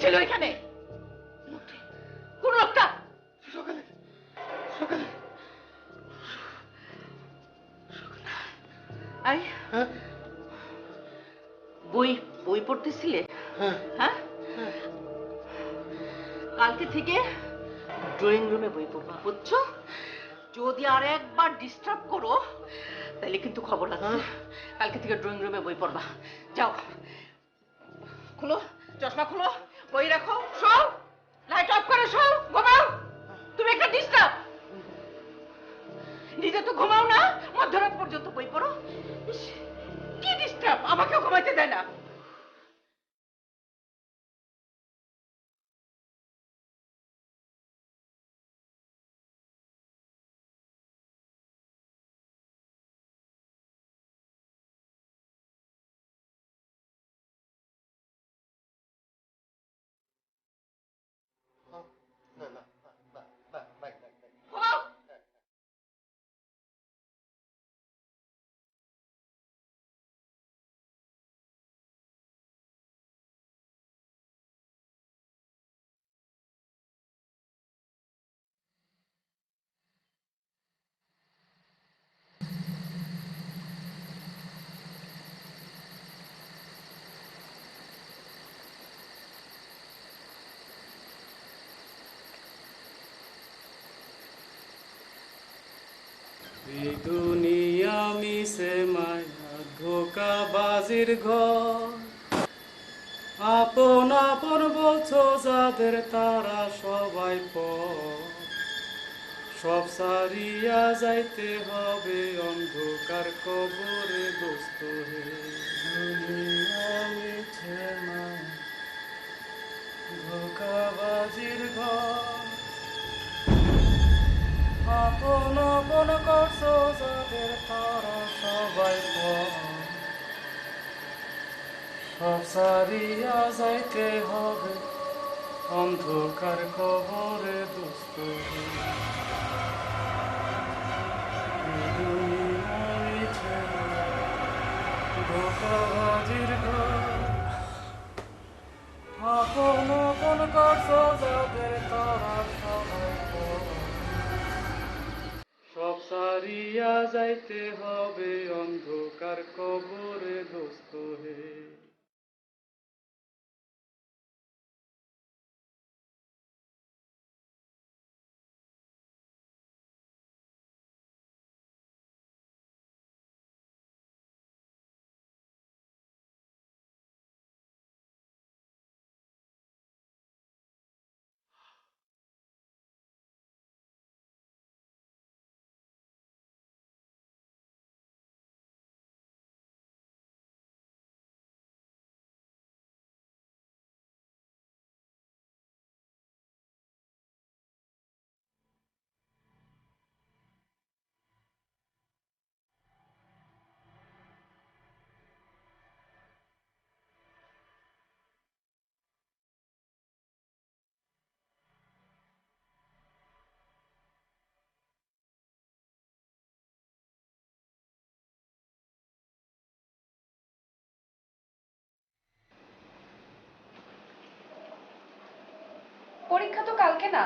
ছিল এখানে? কোন লোকটা? সকালে সকালে আই হ্যাঁ বই বই পড়তেছিলে? হ্যাঁ হ্যাঁ, হ্যাঁ। কালকে থেকে ড্রয়িং রুমে বই পড়বা, বুঝছো? যদি আর একবার ডিস্টার্ব করো তাহলে কিন্তু খবর আছে। কালকে থেকে ড্রয়িং রুমে বই পড়বা। যাও, খুলো চশমা, খুলো, বই রাখো, শোও, লাইট অফ করে শোও, ঘুমাও। তুমি একটা ডিস্টার্ব। নিজে তো ঘুমাও না, মধ্যরাত পর্যন্ত বই পড়ো। ইস, কি ডিস্টার্ব, আমাকেও ঘুমাইতে দেয় না। না না না না না না ঘুমাও। এই দুনিয়া মিশে মায়া ধোকাবাজির ঘর, আপন আপন বলছো যাদের তারা সবাই পর, সব সারিয়া যাইতে হবে অন্ধকার কবরে দোস্ত হে। দুনিয়া মিছে মায়া ধোকাবাজির ঘর, আপন আপন করছো যাদের তারা সবাই পর, সব সারিয়া যাইতে হবে অন্ধকার কবরে দোস্ত হে। এই দুনিয়া মিছে ধোঁকাবাজির ঘর, আপন আপন করছো যাদের তারা সবাই পর, সব সারিয়া যাইতে হবে অন্ধকার কবরে দোস্ত হে। পরীক্ষা তো কালকে না,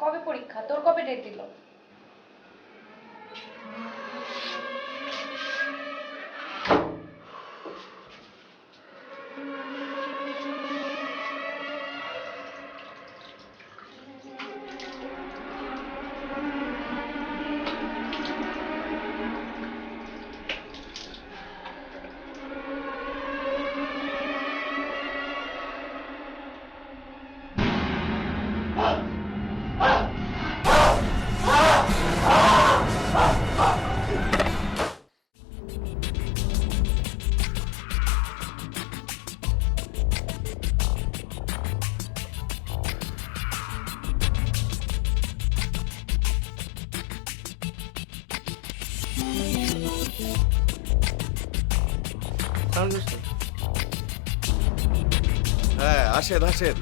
কবে পরীক্ষা? তোর কবে ডেট দিল? হ্যাঁ আসেন আসেন।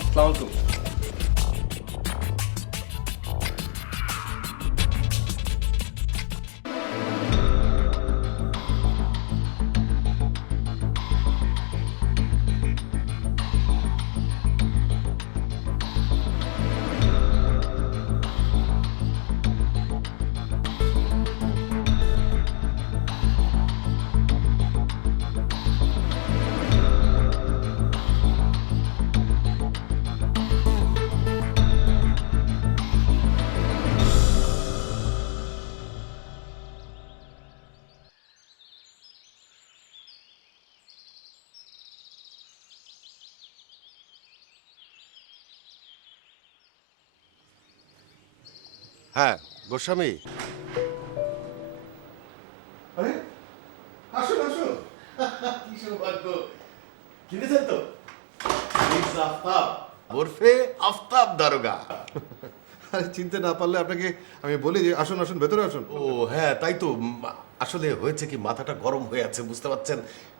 আসসালামু আলাইকুম। হ্যাঁ গোস্বামী। আরে আসুন আসুন, কি সৌভাগ্য, কিনেছেন তো? আফতাব ওরফে আফতাব দারোগা। আরে চিনতে না পারলে আপনাকে আমি বলি যে আসুন আসুন, ভেতরে আসুন। ও হ্যাঁ, তাই তো। আসলে হয়েছে কি, মাথাটা গরম হয়ে আছে, বুঝতে পারছেন,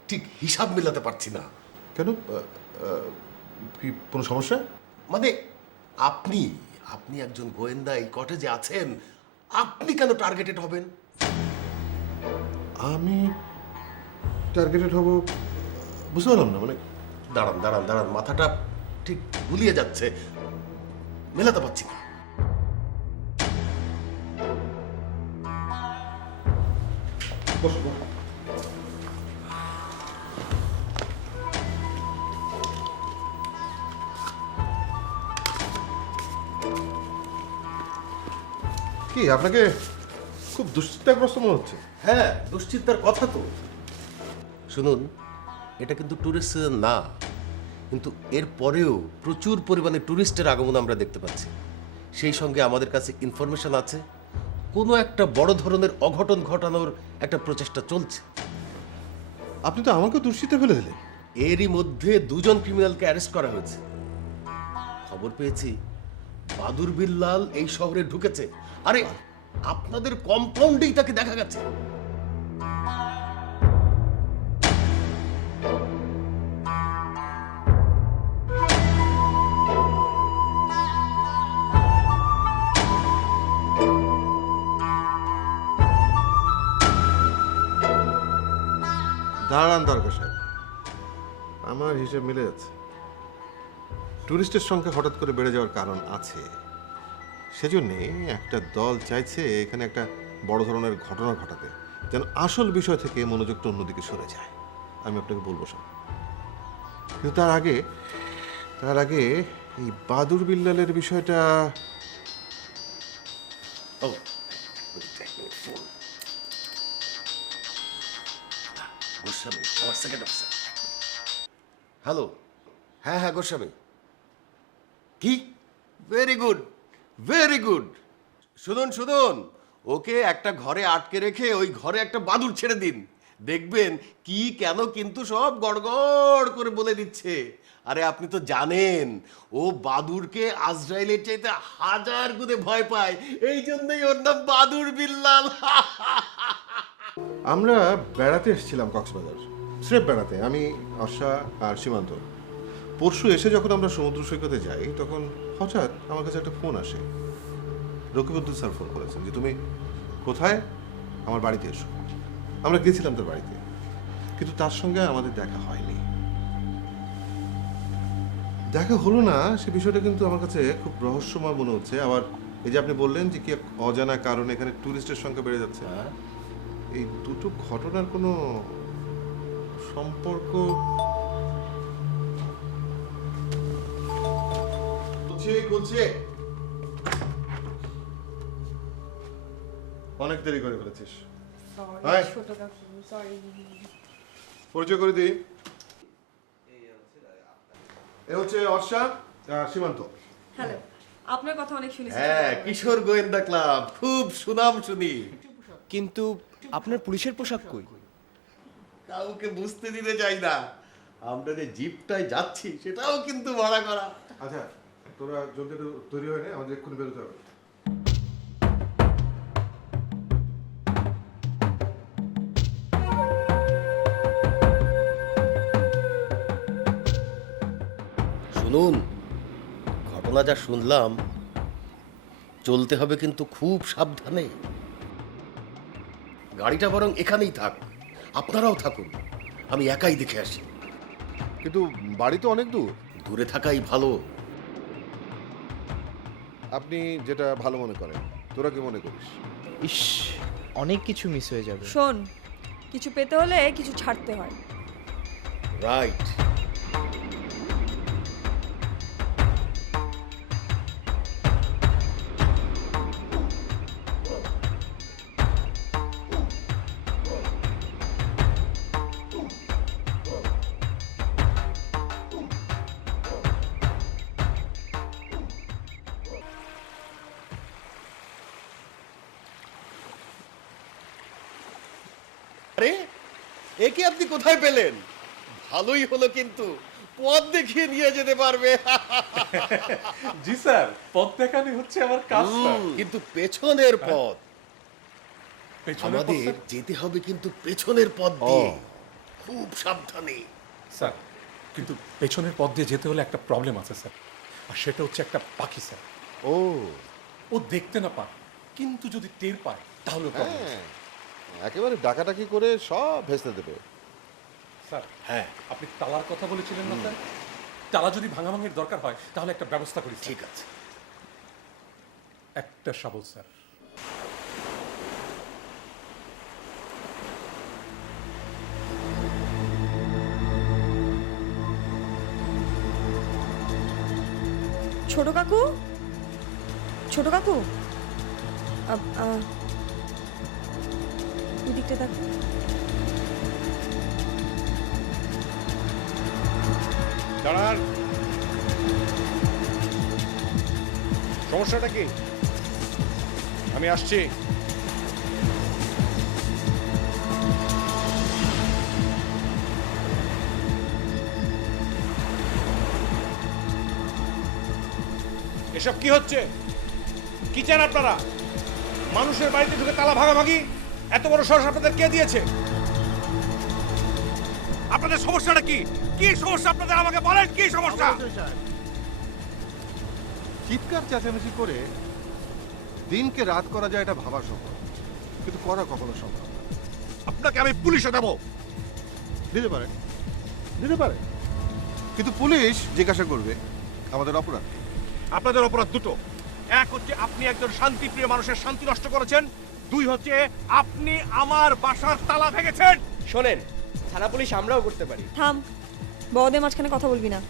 ঠিক হিসাব মেলাতে পারছি না। কেন, কি কোনো সমস্যা? মানে আপনি আপনি একজন গোয়েন্দা, এই কটেজে আছেন, আপনি কেন টার্গেটেড হবেন? আমি টার্গেটেড হব বুঝতে পারলাম না। মানে দাঁড়ান দাঁড়ান দাঁড়ান, মাথাটা ঠিক গুলিয়ে যাচ্ছে, মেলাতে পারছি না। বসো, বসো। কি আপনাকে খুব দুশ্চিন্তাগ্রস্ত মনে হচ্ছে? হ্যাঁ, দুশ্চিন্তার কথা তো। শুনুন, এটা কিন্তু ট্যুরিস্ট সিজন না, কিন্তু এর পরেও প্রচুর পরিমাণে ট্যুরিস্টের আগমন আমরা দেখতে পাচ্ছি। সেই সঙ্গে আমাদের কাছে ইনফরমেশন আছে কোনো একটা বড় ধরনের অঘটন ঘটানোর একটা প্রচেষ্টা চলছে। আপনি তো আমাকে দুশ্চিন্তা ফেলে দিলেন। এরই মধ্যে দুজন ক্রিমিনালকে অ্যারেস্ট করা হয়েছে। খবর পেয়েছি বাদুর বিল্লাল এই শহরে ঢুকেছে। আরে আপনাদের কম্পাউন্ডেই তাকে দেখা গেছে। দাঁড়ান দরকার সাহেব, আমার হিসেব মিলে যাচ্ছে। টুরিস্টের সংখ্যা হঠাৎ করে বেড়ে যাওয়ার কারণ আছে, সেজন্যে একটা দল চাইছে এখানে একটা বড় ধরনের ঘটনা ঘটাতে, যেন আসল বিষয় থেকে মনোযোগটা অন্যদিকে সরে যায়। আমি আপনাকে বলবো সব, কিন্তু তার আগে এই বাদুর বিল্লালের বিষয়টা। ও গোস্বামী, আমার সেকেন্ড অফিসার। হ্যালো, হ্যাঁ হ্যাঁ গোস্বামী। কি? Very good, very good. শুনুন শুনুন, ওকে একটা ঘরে আটকে রেখে ওই ঘরে একটা বাদুড় ছেড়ে দিন, দেখবেন কি কেন কিন্তু সব গড়গড় করে বলে দিচ্ছে। আরে আপনি তো জানেন ও বাদুড়কে আজরাইলের চাইতে 1000 গুণে ভয় পায়, এই জন্যই ওর নাম বাদুড় বিল্লাল। আমরা বেড়াতে এসেছিলাম কক্সবাজার, স্রেফ বেড়াতে, আমি, অর্ষা আর সীমান্ত। পরশু এসে যখন আমরা সমুদ্র সৈকতে যাই, তখন হঠাৎ আমার কাছে একটা ফোন আসে। রকিবউদ্দিন স্যার ফোন করেছেন যে তুমি কোথায়, আমার বাড়িতে এসো। আমরা গেছিলাম তার বাড়িতে, কিন্তু তার সঙ্গে আমাদের দেখা হয়নি। দেখা হলো না, সে বিষয়টা কিন্তু আমার কাছে খুব রহস্যময় মনে হচ্ছে। আবার এই যে আপনি বললেন যে কি এক অজানা কারণে এখানে টুরিস্টের সংখ্যা বেড়ে যাচ্ছে, এই দুটো ঘটনার কোনো সম্পর্ক খুলছে। অনেক দেরি করে ফেলেছিস। হাই, পরিচয় করে দিই, এ হচ্ছে অর্ষা আর সীমান্ত। হ্যালো, আপনার কথা অনেক শুনেছি। হ্যাঁ, কিশোর গোয়েন্দা ক্লাব, খুব সুনাম শুনি। কিন্তু আপনার পুলিশের পোশাক কই? কাউকে বুঝতে দিতে চাই না, আমরা যে জিপটায় যাচ্ছি সেটাও কিন্তু ভাড়া করা। আচ্ছা, তোরা জলদি একটু তৈরি হয়ে নে, আমাদের এক্ষুনি বেরোতে হবে। শুনুন, ঘটনা যা শুনলাম, চলতে হবে কিন্তু খুব সাবধানে। গাড়িটা বরং এখানেই থাক, আপনারাও থাকুন, আমি একাই দেখে আসি। কিন্তু বাড়ি তো অনেক দূর। দূরে থাকাই ভালো। আপনি যেটা ভালো মনে করেন, তোরা কি মনে করিস? ইস, অনেক কিছু মিস হয়ে যাবে। শোন, কিছু পেতে হলে কিছু ছাড়তে হয়। রাইট। আরে একে আপনি কোথায় পেলেন? ভালোই হলো, কিন্তু পথ দেখিয়ে নিয়ে যেতে পারবে। জি স্যার, পথ দেখানো হচ্ছে আমার কাজ স্যার। কিন্তু পেছনের পথ পেছনের পথ, আমাদের স্যার? যেতে হবে, কিন্তু পেছনের পথ দিয়ে খুব সাবধানে। স্যার, কিন্তু পেছনের পথ দিয়ে যেতে হলে একটা প্রবলেম আছে স্যার, আর সেটা হচ্ছে একটা পাখি স্যার। ও ও দেখতে না পায়, কিন্তু যদি টের পায় তাহলে problem। হ্যাঁ, একেবারে ডাকাডাকি করে সব ভেস্তে দেবে। স্যার, হ্যাঁ, আপনি তালার কথা বলেছিলেন না স্যার? তালা যদি ভাঙাভাঙির দরকার হয় তাহলে একটা ব্যবস্থা করি। ঠিক আছে। একটা শাবল স্যার। ছোট কাকু, ছোট কাকু, ওই দিকটা দেখো। দাঁড়ান, সমস্যাটা কি? আমি আসছি। এসব কি হচ্ছে? কি চান আপনারা? মানুষের বাড়িতে ঢুকে তালা ভাগাভাগি? এত বড় সাহস আপনাদের কে দিয়েছে? আপনাদের সমস্যাটা কি? কি সমস্যা আপনাদের, আমাকে বলেন কি সমস্যা? চিৎকার চেঁচামেচি করে দিনকে রাত করা যায় এটা ভাবা সম্ভব, কিন্তু করা কখনো সম্ভব না। আপনাকে আমি পুলিশে দেবো। দিতে পারে, দিতে পারে, কিন্তু পুলিশ জিজ্ঞাসা করবে আমাদের অপরাধ কি। আপনাদের অপরাধ দুটো। এক হচ্ছে আপনি একজন শান্তিপ্রিয় মানুষের শান্তি নষ্ট করেছেন, দুই হচ্ছে আপনি আমার বাসার তালা ভেঙেছেন। শোনেন, থানা পুলিশ আমরাও করতে পারি। থাম, বড়দের মাঝখানে কথা বলবি না।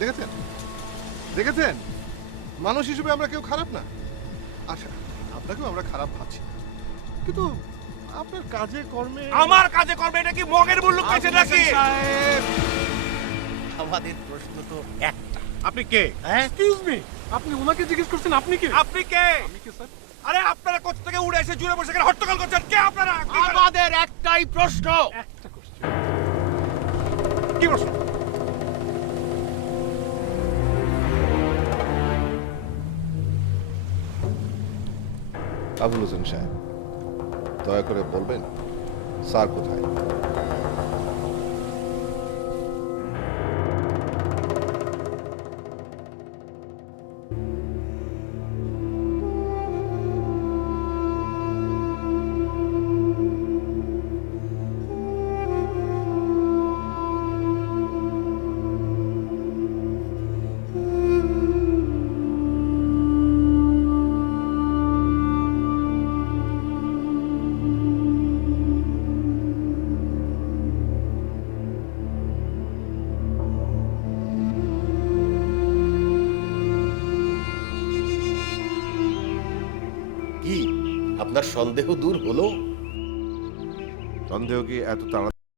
দেখেছেন, দেখেছেন, মানুষ হিসেবে আমরা কেউ খারাপ না। আচ্ছা, আপনাকেও আমরা খারাপ ভাবছি না, কিন্তু আপনার কাজে কর্মে আমার কাজে করবে এটা কি মগের মূল্য পেয়েছেন নাকি? আমাদের প্রশ্ন তো একটা। আপনি কে? এক্সকিউজ মি, আপনি ওনাকে জিজ্ঞেস করছেন আপনি কে? আপনি কে? আমি কে স্যার? আরে আপনারা কোথা থেকে উড়ে এসে জুড়ে বসে এখানে হট্টগোল করছেন? কে আপনারা? কি করেন? আমাদের একটাই প্রশ্ন। একটা কোশ্চেন। কি প্রশ্ন? আবুল হোসেন সাহেব, দয়া করে বলবেন স্যার কোথায়? কি আপনার সন্দেহ দূর হলো? সন্দেহ কি এত তাড়া